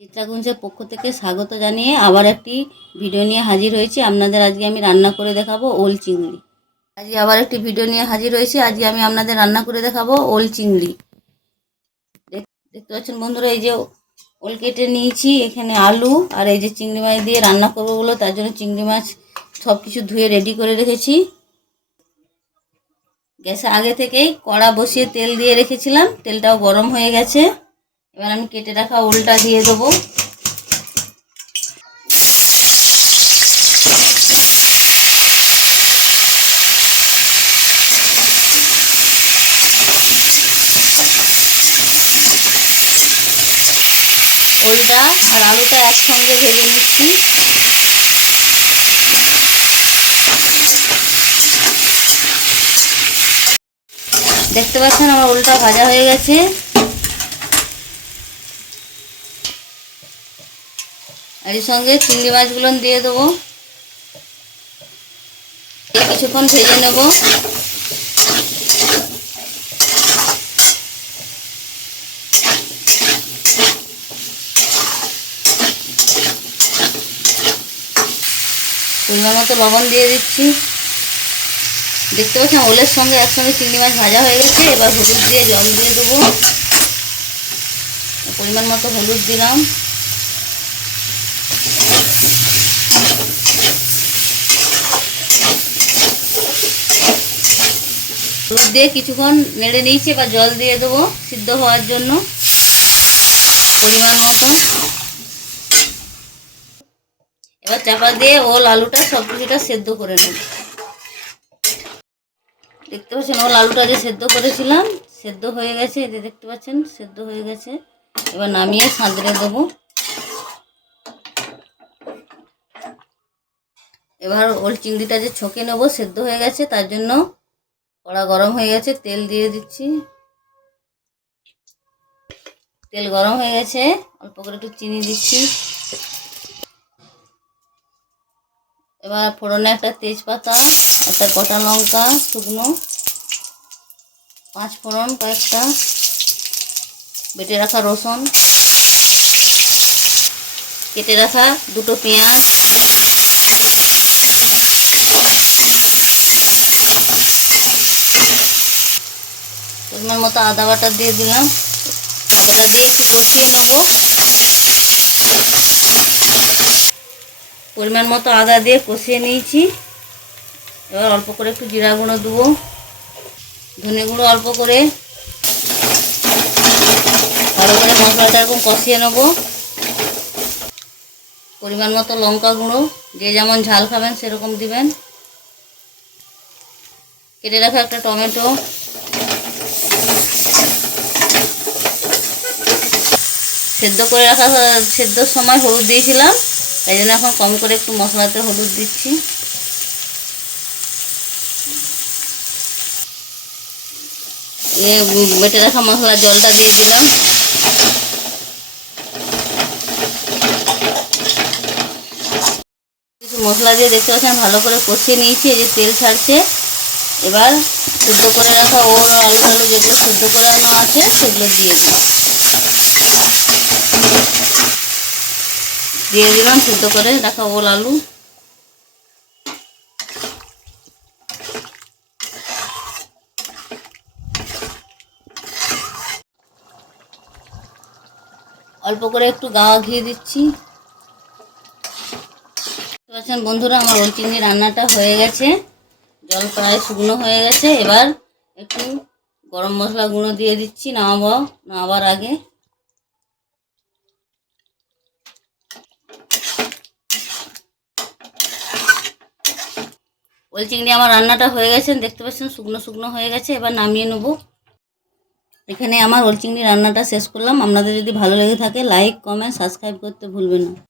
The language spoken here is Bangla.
চিত্রাকুঞ্জের পক্ষ থেকে স্বাগত জানিয়ে আবার একটি ভিডিও নিয়ে হাজির হয়েছি। আপনাদের আজকে আমি রান্না করে দেখাবো ওল চিংড়ি। আজকে আবার একটি ভিডিও নিয়ে হাজির হয়েছি। আজকে আমি আপনাদের রান্না করে দেখাবো ওল চিংড়ি। দেখতে পাচ্ছেন বন্ধুরা, এই যে ওল কেটে নিয়েছি, এখানে আলু আর এই যে চিংড়ি মাছ দিয়ে রান্না করবো বলে তার জন্য চিংড়ি মাছ সব কিছু ধুয়ে রেডি করে রেখেছি। গ্যাসে আগে থেকেই কড়া বসিয়ে তেল দিয়ে রেখেছিলাম, তেলটাও গরম হয়ে গেছে। এবার আমি কেটে রাখা ওলটা দিয়ে দেবো। ওলটা আর আলুটা একসঙ্গে ভেজে নিচ্ছি। দেখতে পাচ্ছেন আমার ওলটা ভাজা হয়ে গেছে। আর এর সঙ্গে চিংড়ি মাছগুলো দিয়ে দেবো, কিছুক্ষণ ভেজে নেব। পরিমাণ মতো লবণ দিয়ে দিচ্ছি। দেখতে পাচ্ছেন ওলের সঙ্গে একসঙ্গে চিংড়ি মাছ ভাজা হয়ে গেছে। এবার হলুদ দিয়ে জল দিয়ে দেবো, পরিমাণ মতো হলুদ দিলাম। হলুদ দিয়ে কিছুক্ষণ নেড়ে নিয়েছি। এবার জল দিয়ে দেবো সিদ্ধ হওয়ার জন্য পরিমাণ মতো। এবার চাপা দিয়ে ওল আলুটা সব কিছুটা সেদ্ধ করে নেব। দেখতে পাচ্ছেন ওল আলুটা যে সেদ্ধ করেছিলাম সেদ্ধ হয়ে গেছে, এই যে দেখতে পাচ্ছেন সেদ্ধ হয়ে গেছে। এবার নামিয়ে সাঁতরে দেবো। এবার ওল চিংড়িটা যে ছকে নেব, সেদ্ধ হয়ে গেছে, তার জন্য কড়া গরম হয়ে গেছে, তেল দিয়ে দিচ্ছি। তেল গরম হয়ে গেছে, অল্প করে একটু চিনি দিচ্ছি। এবার ফোড়নে একটা তেজপাতা, একটা গোটা লঙ্কা শুকনো, 5 ফোড়ন কয়েকটা, বেটে রাখা রসুন, কেটে রাখা 2টো পেঁয়াজ, পরিমাণ মতো আদা বাটা দিয়ে দিলাম। আদাটা দিয়ে একটু কষিয়ে নেব। পরিমাণ মতো আদা দিয়ে কষিয়ে নিয়েছি। এবার অল্প করে একটু জিরা গুঁড়ো দেবো, ধনে গুঁড়ো অল্প করে। ভালো করে মশলাটা এরকম কষিয়ে নেব। পরিমাণ মতো লঙ্কা গুঁড়ো, যে যেমন ঝাল খাবেন সেরকম দিবেন। কেটে রাখা একটা টমেটো, সেদ্ধর সময় হলুদ দিয়েছিলাম, তাই জন্য এখন কম করে একটু মশলাতে হলুদ দিচ্ছি। বেটে রাখা মশলার জলটা দিয়ে দিলাম। কিছু মশলা দিয়ে দেখতে পাচ্ছেন ভালো করে কষিয়ে নিয়েছি, এই যে তেল ছাড়ছে। এবার সেদ্ধ করে রাখা ওল আলু যেগুলো সেদ্ধ করানো আছে সেগুলো দিয়ে দিলাম সেদ্ধ করে রাখা ওল আলু। অল্প করে একটু গাওয়া ঘি দিচ্ছি। দেখছেন বন্ধুরা, আমার ওল চিংড়ি রান্নাটা হয়ে গেছে, জল প্রায় শুকনো হয়ে গেছে। এবার একটু গরম মশলা গুঁড়ো দিয়ে দিচ্ছি নামাবার আগে। ওল চিংড়ি আমার রান্নাটা হয়ে গেছে, দেখতে পাচ্ছেন শুকনো শুকনো হয়ে গেছে। এবার নামিয়ে নেব। এখানে আমার ওল চিংড়ি রান্নাটা শেষ করলাম। আপনাদের যদি ভালো লেগে থাকে লাইক কমেন্ট সাবস্ক্রাইব করতে ভুলবেন না।